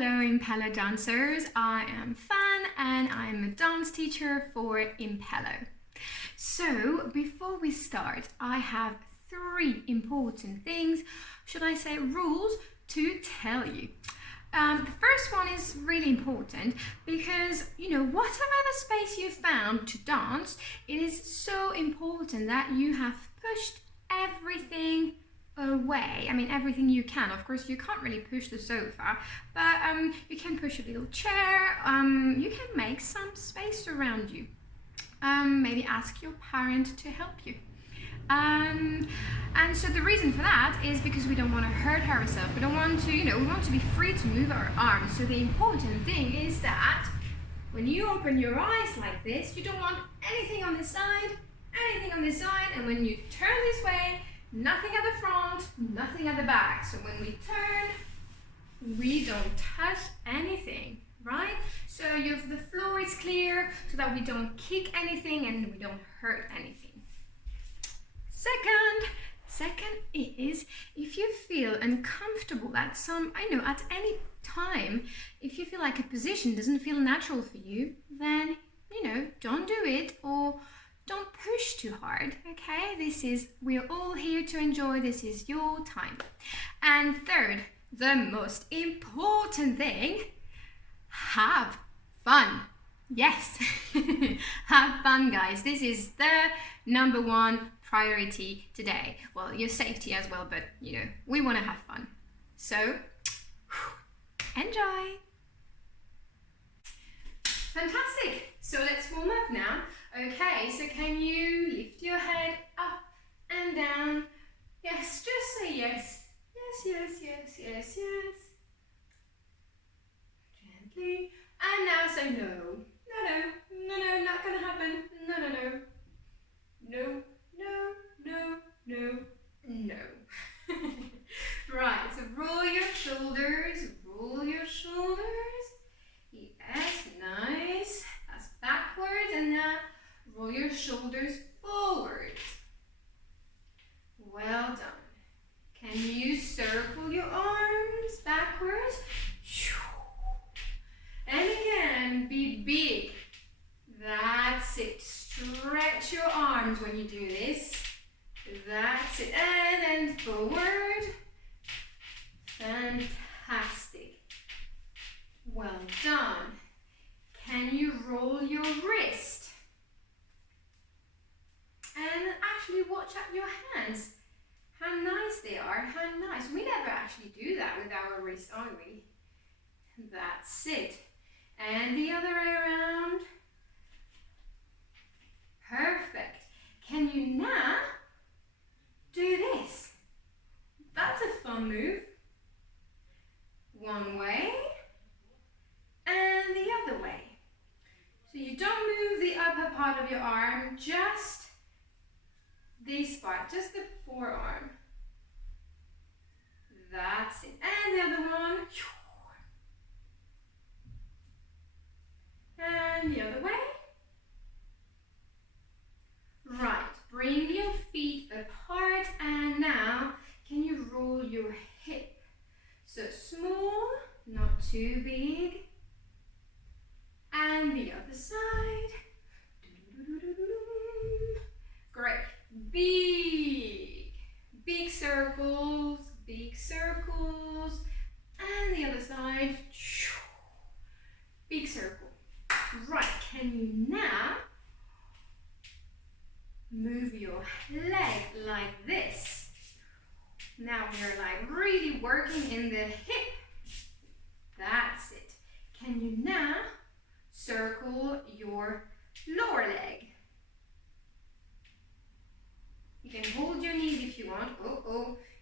Hello Impelo dancers, I am Fan and I'm a dance teacher for Impelo. So before we start, I have 3 important things, should I say rules, to tell you. The first one is really important because, whatever the space you found to dance, it is so important that you have pushed everything away. I mean, everything you can. Of course, you can't really push the sofa, but you can push a little chair. You can make some space around you. Maybe ask your parent to help you. And so the reason for that is because we don't want to hurt ourselves. We don't want to, we want to be free to move our arms. So the important thing is that when you open your eyes like this, you don't want anything on this side, and when you turn this way, nothing at the front, nothing at the back. So when we turn, we don't touch anything, right? So the floor is clear so that we don't kick anything and we don't hurt anything. Second is if you feel uncomfortable at any time, if you feel like a position doesn't feel natural for you, then, don't do it or don't push too hard, okay? We're all here to enjoy, this is your time. And third, the most important thing, have fun. Yes, have fun, guys. This is the number 1 priority today. Well, your safety as well, but we want to have fun. So, enjoy. Fantastic. So let's warm up now. Okay, so can you lift your head up and down? Yes, just say yes. Yes. Gently. And now say no. No, not gonna happen. No. Right, so roll your shoulders. Yes, nice. That's backwards, and now roll your shoulders forwards. Well done. Can you circle your arms backwards? And again, be big. That's it. Stretch your arms when you do this. That's it. And then forward. Fantastic. Well done. Can you roll your wrist? And actually watch out your hands. How nice they are. How nice. We never actually do that with our wrist, aren't we? That's it. And the other way around. Perfect. Can you now do this? That's a fun move. One way and the other way. So you don't move the upper part of your arm, just this part, just the forearm. That's it. And the other one. And the other way. Right, bring your feet apart and now can you roll your hip? So small, not too big. And the other side. Great, big circles. And the other side. Big circle. Right, can you now move your leg like this? Now we're really working in the hip. That's it. Can you now circle your lower leg? You can hold your knees if you want.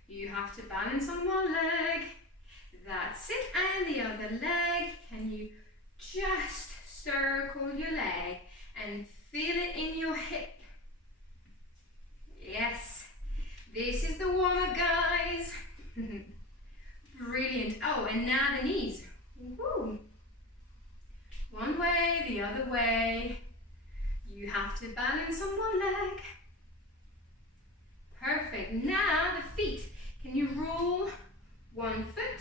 You have to balance on one leg. That's it. And the other leg, can you just circle your leg and feel it in your hip? Yes, this is the warm-up, guys. Brilliant. Oh, and now the knees. Woo. One way, the other way. You have to balance on one leg. Perfect. Now the feet. Can you roll one foot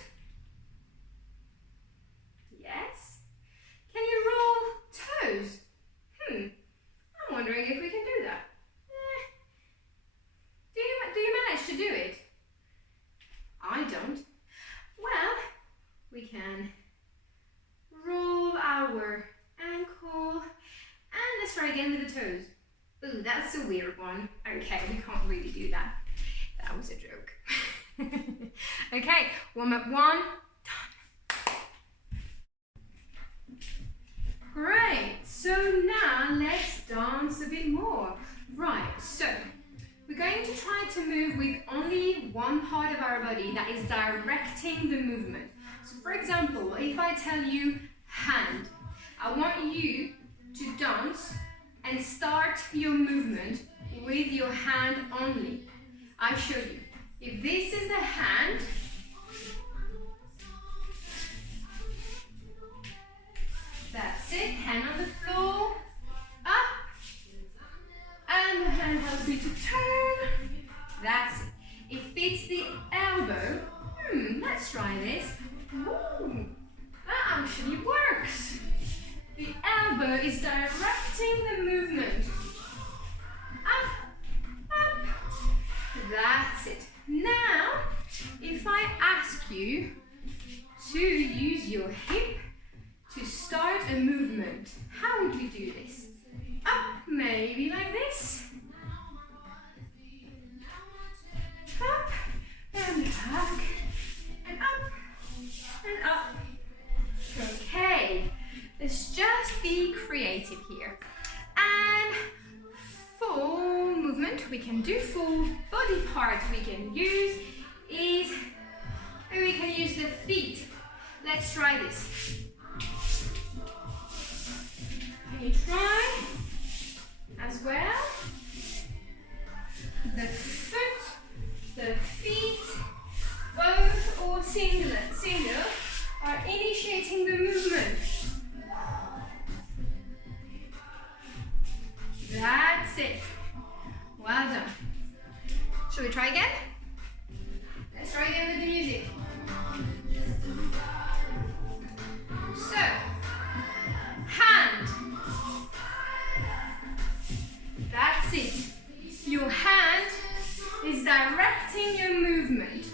I don't. Well, we can roll our ankle, and let's try again with the toes. Ooh, that's a weird one. Okay, we can't really do that. That was a joke. Okay, warm up one, done. Great, so now let's dance a bit more. Right, so we're going to try to move with only one part of our body that is directing the movement. So for example, if I tell you hand, I want you to dance and start your movement with your hand only. I show you. If this is the hand, that's it, hand on the floor, up, and the hand helps me to turn, that's it. If it's the elbow, let's try this. Ooh, that actually works. The elbow is directing the movement. Up, up, that's it. Now, if I ask you to use your hip to start a movement, how would we do this? Up, maybe like this. Up, and back, and up, and up. Okay, let's just be creative here. And full movement we can do, full body part we can use is, we can use the feet. Let's try this. Can you try as well? The foot, the feet, both or single are initiating the movement. That's it. Well done. Shall we try again? Let's try again with the music. So, hand. That's it. Your hand is directing your movement.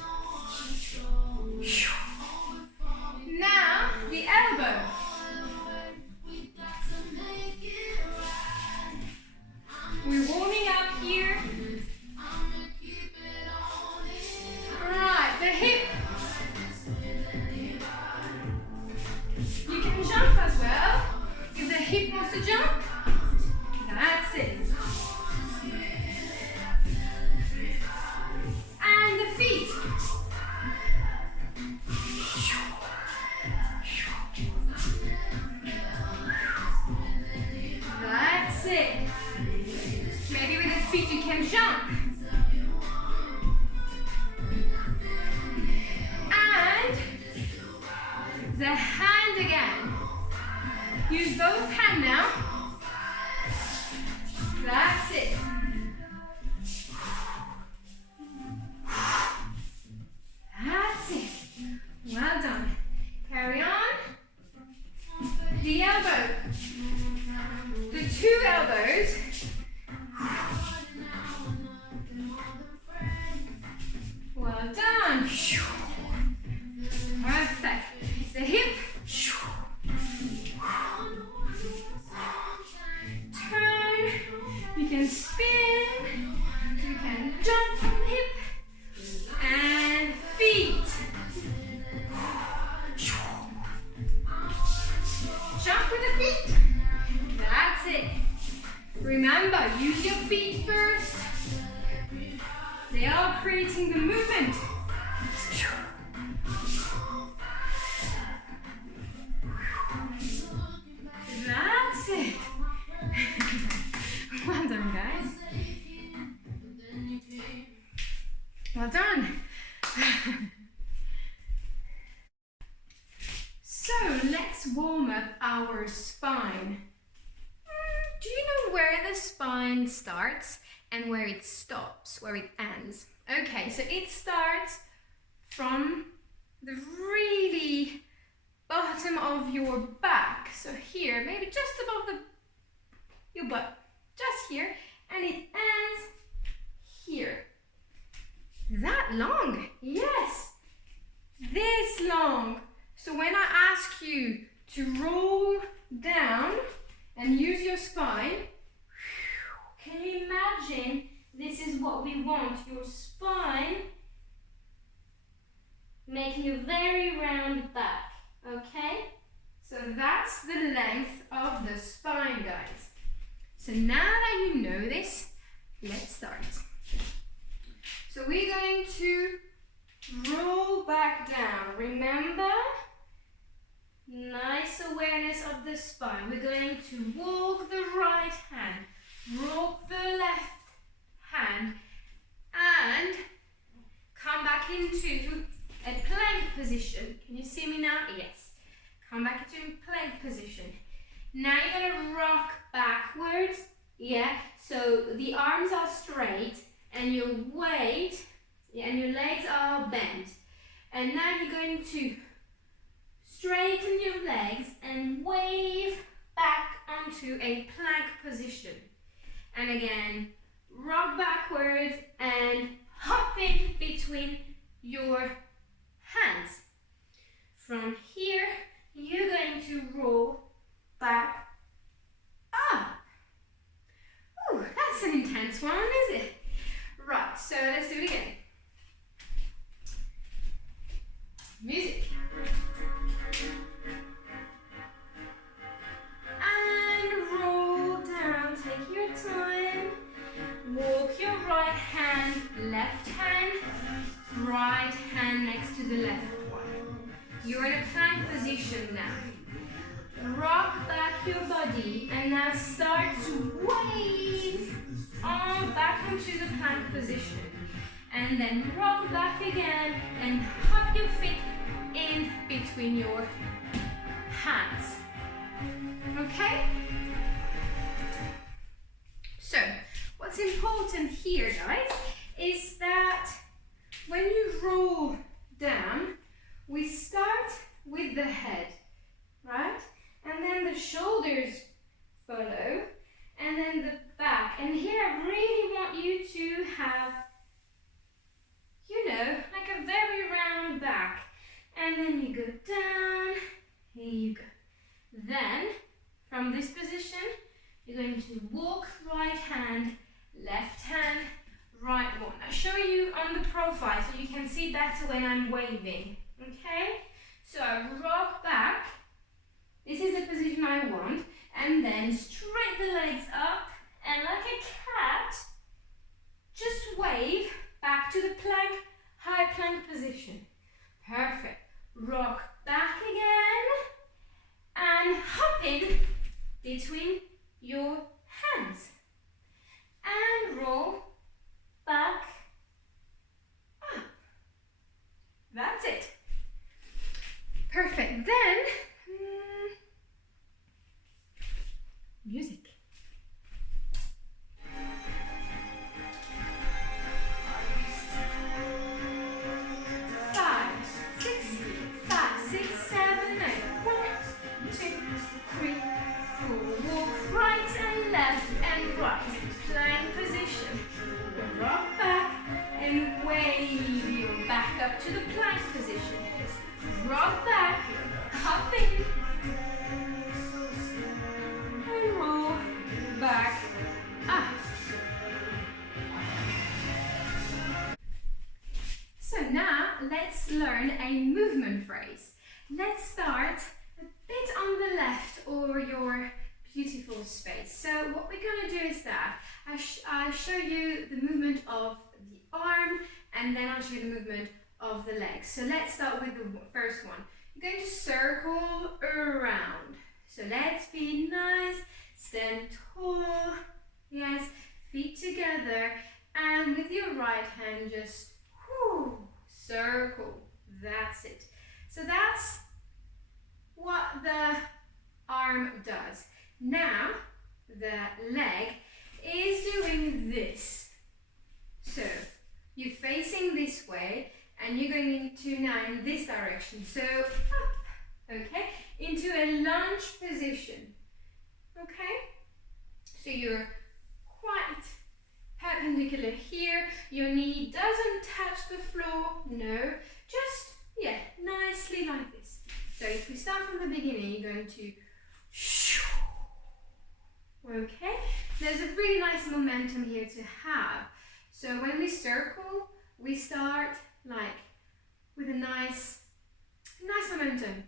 Now, the elbow. We're warming up here. Right, the hip. You can jump as well. If the hip wants to jump, that's it. And the feet. That's it. Maybe with the feet you can jump. And the hand again. Use both hands now. That's it. That's it. Well done. Carry on. The elbow. The two elbows. Well done. Perfect. The hip. Turn. You can spin. You can jump from the hip. And feet. Jump with the feet. That's it. Remember, use your feet first. They are creating the movement. That's it. Well done, guys. Well done. So let's warm up our spine. Do you know where the spine starts and where it stops, where it ends? Okay, so it starts from the really bottom of your back. So here, maybe just above your butt, just here, and it ends here. That long, yes. long. So when I ask you to roll down and use your spine, can you imagine this is what we want, your spine making a very round back, okay? So that's the length of the spine, guys. So now that you know this, let's start. So we're going to roll back down. Remember, nice awareness of the spine. We're going to walk the right hand, rock the left hand, and come back into a plank position. Can you see me now? Yes. Come back into a plank position. Now you're going to rock backwards. Yeah, so the arms are straight and your weight and your legs are bent. And now you're going to straighten your legs and wave back onto a plank position. And again, rock backwards and hop in between your hands. From here, you're going to roll back up. Ooh, that's an intense one, is it? Right, so let's do it again. Music. And roll down, take your time. Walk your right hand, left hand, right hand next to the left one. You're in a plank position now. Rock back your body and now start to wave on back into the plank position. And then rock back again and hop your feet in between your hands. Okay? So, what's important here, guys, is that when you roll down, we start with the head, right? And then the shoulders follow, and then the back. And here I really want you to have, you know, like a very round back. And then you go down, here you go. Then, from this position, you're going to walk right hand, left hand, right one. I'll show you on the profile so you can see better when I'm waving, okay? So I rock back. This is the position I want, and then straight the legs up, and like a cat, just wave back to the plank, high plank position. Perfect. Rock back again, and hop in between your hands, and roll back up. That's it. Perfect. Then, music. 5, 6, 5, 6, 7, 8. 1, 2, 3, 4. Walk right and left and right. Plank position. Rock back and wave your back up to the plank position. Rock back, hop in, and roll back up. So now let's learn a movement phrase. Let's start a bit on the left over your beautiful space. So what we're going to do is that I'll show you the movement of the arm, and then I'll show you the movement of the legs. So let's start with the first one. You're going to circle around. So let's be nice, stand tall, yes, feet together, and with your right hand just circle. That's it. So that's what the arm does. Now the leg is doing this. So you're facing this way, and you're going into now in this direction. So up, okay, into a lunge position. Okay, so you're quite perpendicular here. Your knee doesn't touch the floor. No, just nicely So if we start from the beginning, you're going to, okay? There's a really nice momentum here to have. So when we circle, we start like with a nice momentum.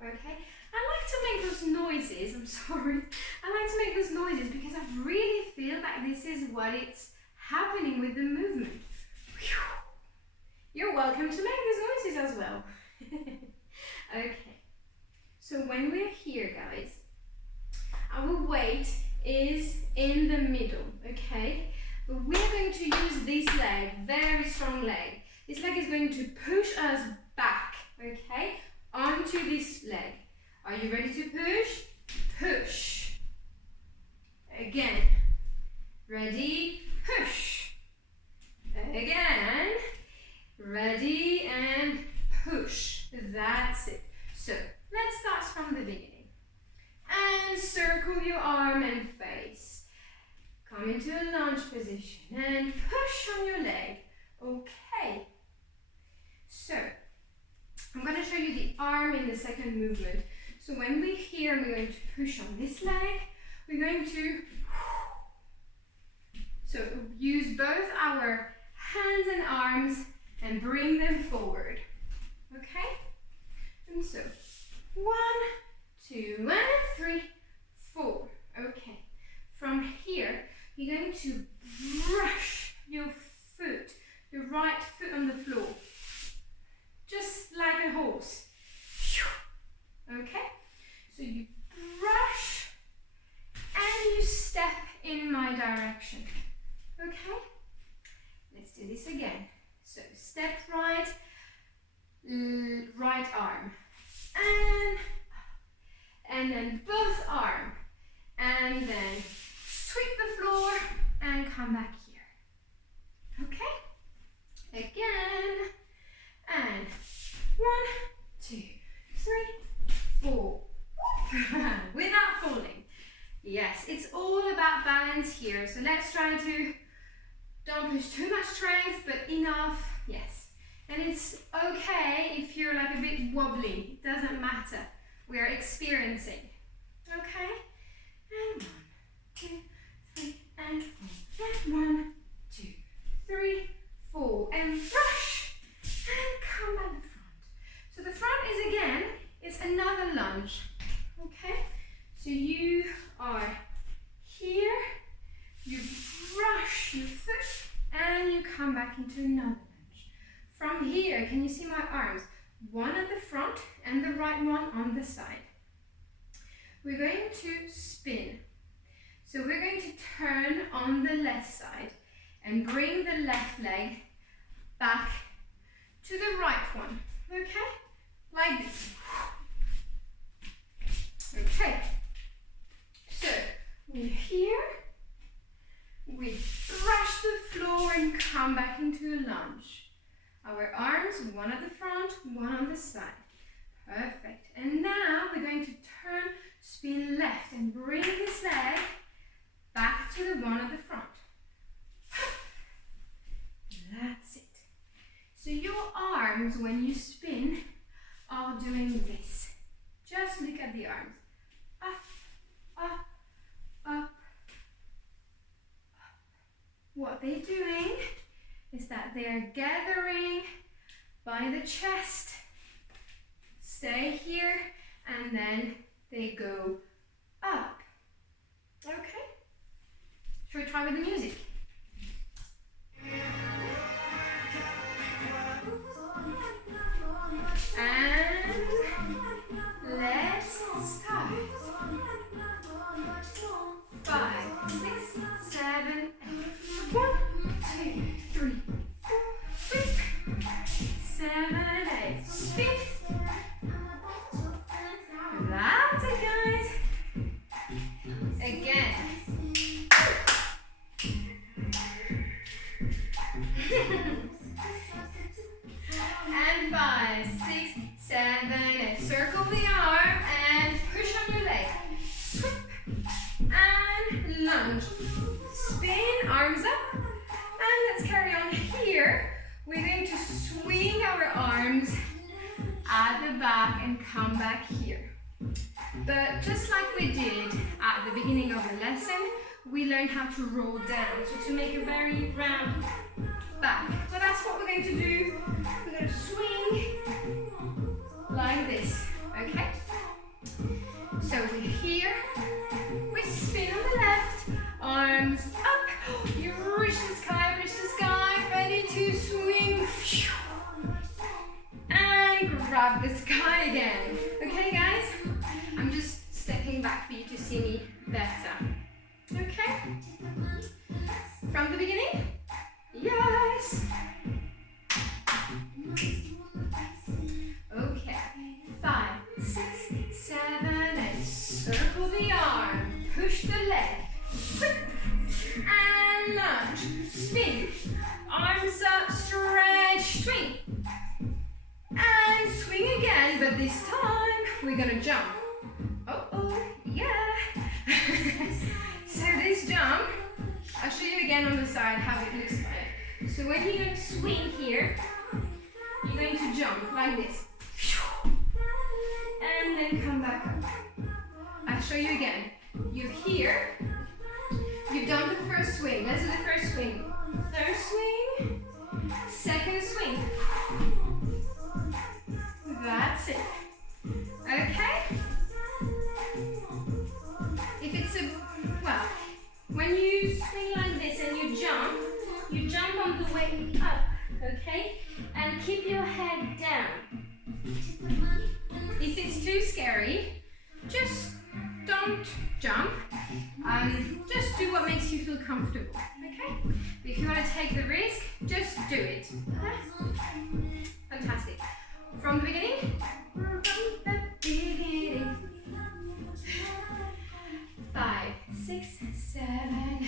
Okay? I like to make those noises, I'm sorry. I like to make those noises because I really feel that this is what it's happening with the movement. You're welcome to make these noises as well. Okay, so when we're here, guys, our weight is in the middle, okay? But we're going to use this leg, very strong leg. This leg is going to push us back, okay, onto this leg. Are you ready to push? Push. Again. Ready? Push. Again. Ready and push. That's it. So let's start from the beginning. And circle your arm and face. Come into a lunge position and push on your leg. Okay. So I'm going to show you the arm in the second movement. So when we're here and we're going to push on this leg, we're going to use both our hands and arms and bring them forward. Okay? And so 1, 2, and 3, 4. Okay. From here, you're going to brush your foot, your right foot on the floor. Just like a horse. Okay? So you brush and you step in my direction. Okay? Let's do this again. So step right, right arm. And then both arm. And then sweep the floor and come back here. Okay? Again. And 1, 2, 3, 4. Without falling. Yes, it's all about balance here. So let's try to don't push too much strength, but enough. Yes. And it's okay if you're like a bit wobbly. It doesn't matter. We are experiencing. Okay? And 1, 2, 3, and 4. And 1, 2, 3, 4. And brush. And come back the front. So the front is again, it's another lunge. Okay? So you are here, you brush your foot, and you come back into another lunge. From here, can you see my arms? One at the front and the right one on the side. We're going to spin. So we're going to turn on the left side and bring the left leg back to the right one. Okay? Like this. Okay. So we're here. We brush the floor and come back into a lunge. Our arms, one at the front, one on the side. Perfect. And now we're going to turn, spin left and bring this leg back to the one at the front. That's it. So your arms, when you spin, are doing this. Just look at the arms. Up, up, up, up. What they're doing is that they are gathering by the chest, stay here, and then they go up. Okay? Shall we try with the music? And let's start. 5, 6, 7, 8. 1, 2, 3, 4, 6, 7, 8. Spin. That's it, guys. Again. And 5, 6, 7, 8. Circle the arm and push on your leg. Sweep and lunge. Spin, arms up. And let's carry on here. We're going to swing our arms back and come back here. But just like we did at the beginning of the lesson, we learned how to roll down, so to make a very round back. So that's what we're going to do. We're going to swing like this, okay? So we're here, we spin on the left, arms up, you reach the sky, ready to swing, and grab the sky again. Okay guys, I'm just stepping back for you to see me better. Okay, from the beginning, yes. Okay, 5, 6, 7, 8, circle the arm, push the leg, and lunge, spin, arms up, stretch, swing, and swing again, but this time we're gonna jump. Oh, yeah. So this jump, I'll show you again on the side how it looks like. So when you're going to swing here, you're going to jump like this. And then come back up. I'll show you again. You're here. You've done the first swing. Let's do the first swing. Third swing. Second swing. That's it. Okay? If it's when you swing like this and you jump on the way up, okay? And keep your head down. If it's too scary, just don't jump. Just do what makes you feel comfortable, okay? If you want to take the risk, just do it. Fantastic. From the beginning? From the beginning. 5, 6, 7,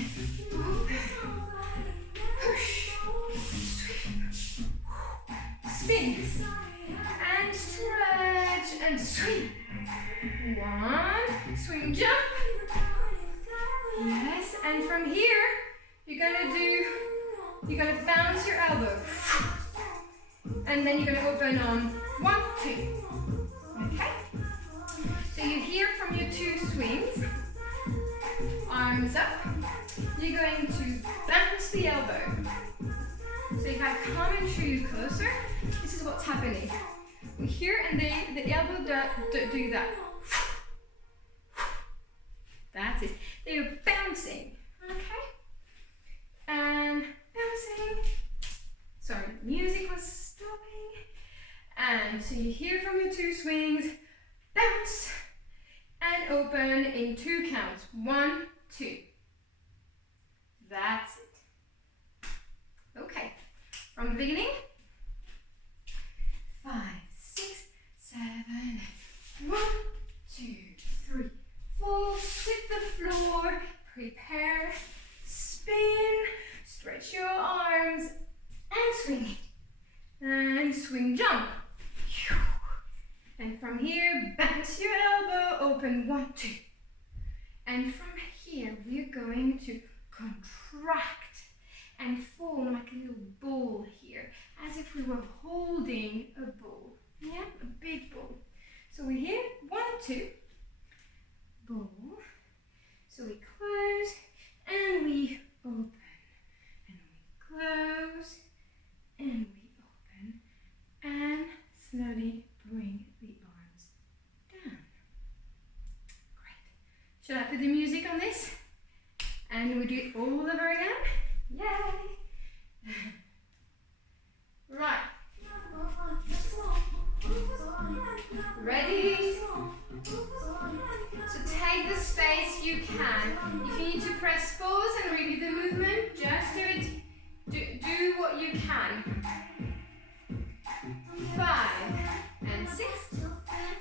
push, spin, and stretch, and swing. 1, swing, jump. Yes, and from here, you're gonna bounce your elbow. And then you're gonna open on 1, 2. Okay? So you're here from your 2 swings. Arms up. You're going to bounce the elbow. So if I come and show you closer, this is what's happening. We're here and the elbow do that. That's it. They're bouncing. Okay? And bouncing. Sorry, music was stopping. And so you're here from your 2 swings. Bounce. And open in 2 counts. 1, 2. That's it. Okay. From the beginning. 5, 6, 7, 1, 2, 3, 4. Sweep the floor. Prepare. Spin. Stretch your arms. And swing it. And swing, jump. And from here, bounce your elbow, open 1, 2. And from here, we're going to contract and form like a little ball here, as if we were holding a ball. Yeah, a big ball. So we're here, 1, 2, ball. So we close and we open, and we close and we open, and slowly bring the arms down. Great. Should I put the music on this? And we do it all over again? Yay! Right. Ready? So take the space you can. If you need to press pause and review the movement, just do it. Do what you can. 5 and 6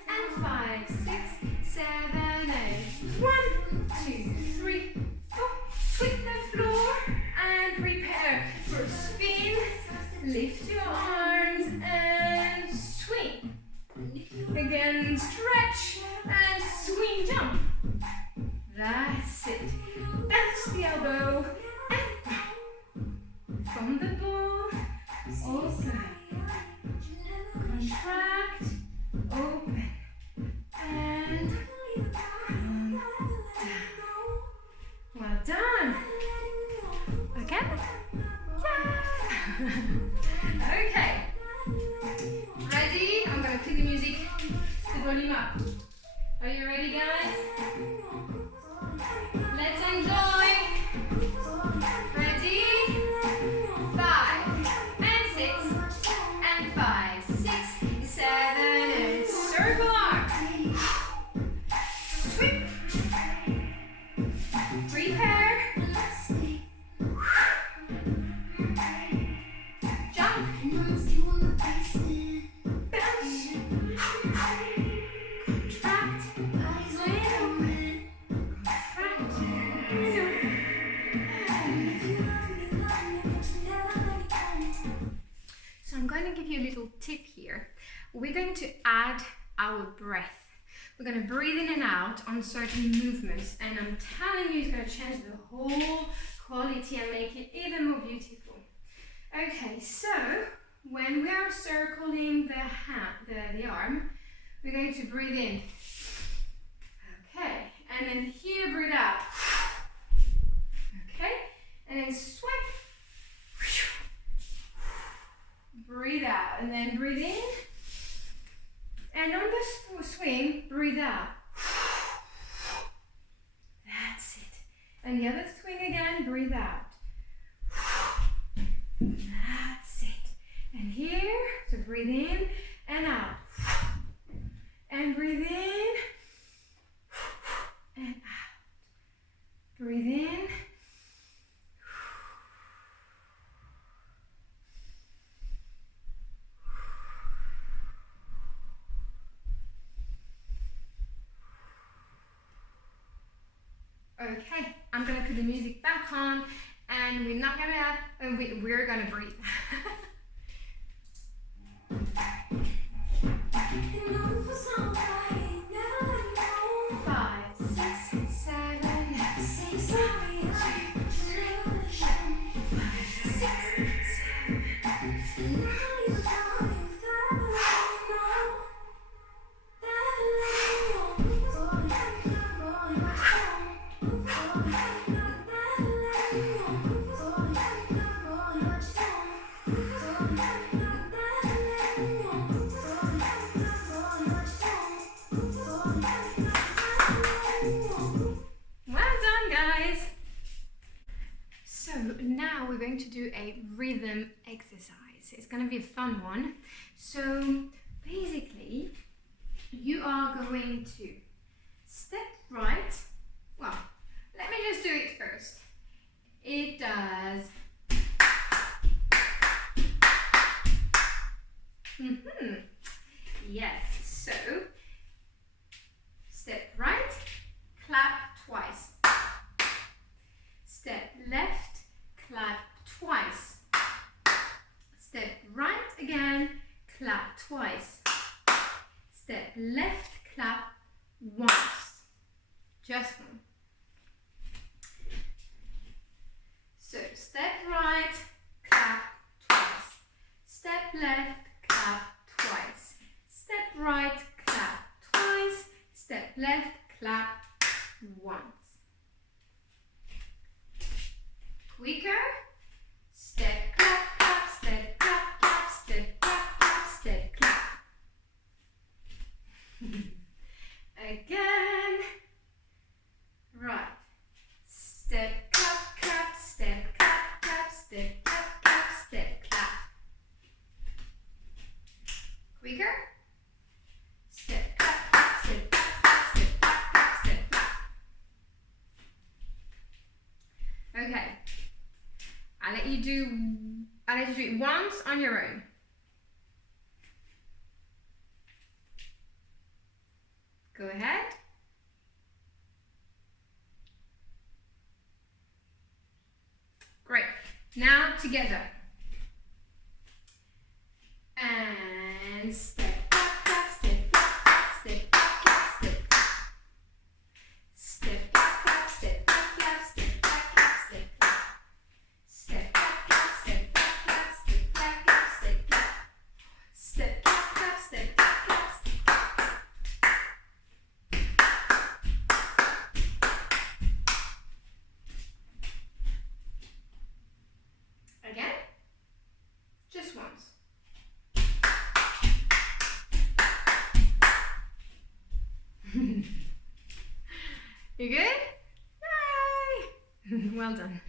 and 5, 6, 7, 8. 1, 2, 3, 4. Sweep the floor and prepare for spin. Lift your arms and swing. Again, stretch and swing, jump. That's it. Bounce the elbow and from the ball, open. Contract open, and down. Well done. Again. Yeah. Okay. Ready? I'm going to put the music, the volume up. Are you ready, guys? Let's enjoy. Ready? 5 and 6 and 5, 6, 7, and circle arms. Sweep. Prepare. Jump. Bounce. Contract. So I'm going to give you a little tip here. We're going to add our breath. We're going to breathe in and out on certain movements, and I'm telling you, it's going to change the whole quality and make it even more beautiful. Okay, so when we are circling the arm, we're going to breathe in. Okay, and then here breathe out. Okay, and then swipe. Breathe out, and then breathe in. And on the swing, breathe out. That's it. And the other swing again, breathe out. That's it. And here, so breathe in and out. And breathe in and out. Breathe in. Okay, I'm gonna put the music back on, and we're gonna breathe. 5, 6, 7, 6, 7. Now we're going to do a rhythm exercise. It's going to be a fun one. So basically, you are going to step right. Well, let me just do it first. It does. Yes, so step right, clap twice. Step left, clap twice. Step right again, clap twice. Step left, clap once. Just one. So step right, clap twice. Step left, clap twice. Step right, clap twice. Step left, clap once. Quicker. Step, clap, clap, step, clap, clap, step, clap, clap, step, clap. Again. Right. Step, clap, clap, step, clap, clap, step, clap, clap, step, clap. Quicker. Step, clap, clap, step, clap, clap, step, clap, clap, step, clap. Okay. I'll let you do it once on your own. Go ahead. Great. Now together. And step, clap, clap, step, clap, clap, step, clap, clap, step, clap. Step, clap, clap, step, clap, clap, step, clap, clap, step, clap. Step, clap, clap, step, clap, clap, step, clap, clap, step, clap. Step, clap, clap, step, clap, clap, step, clap. You good? Yay! Well done.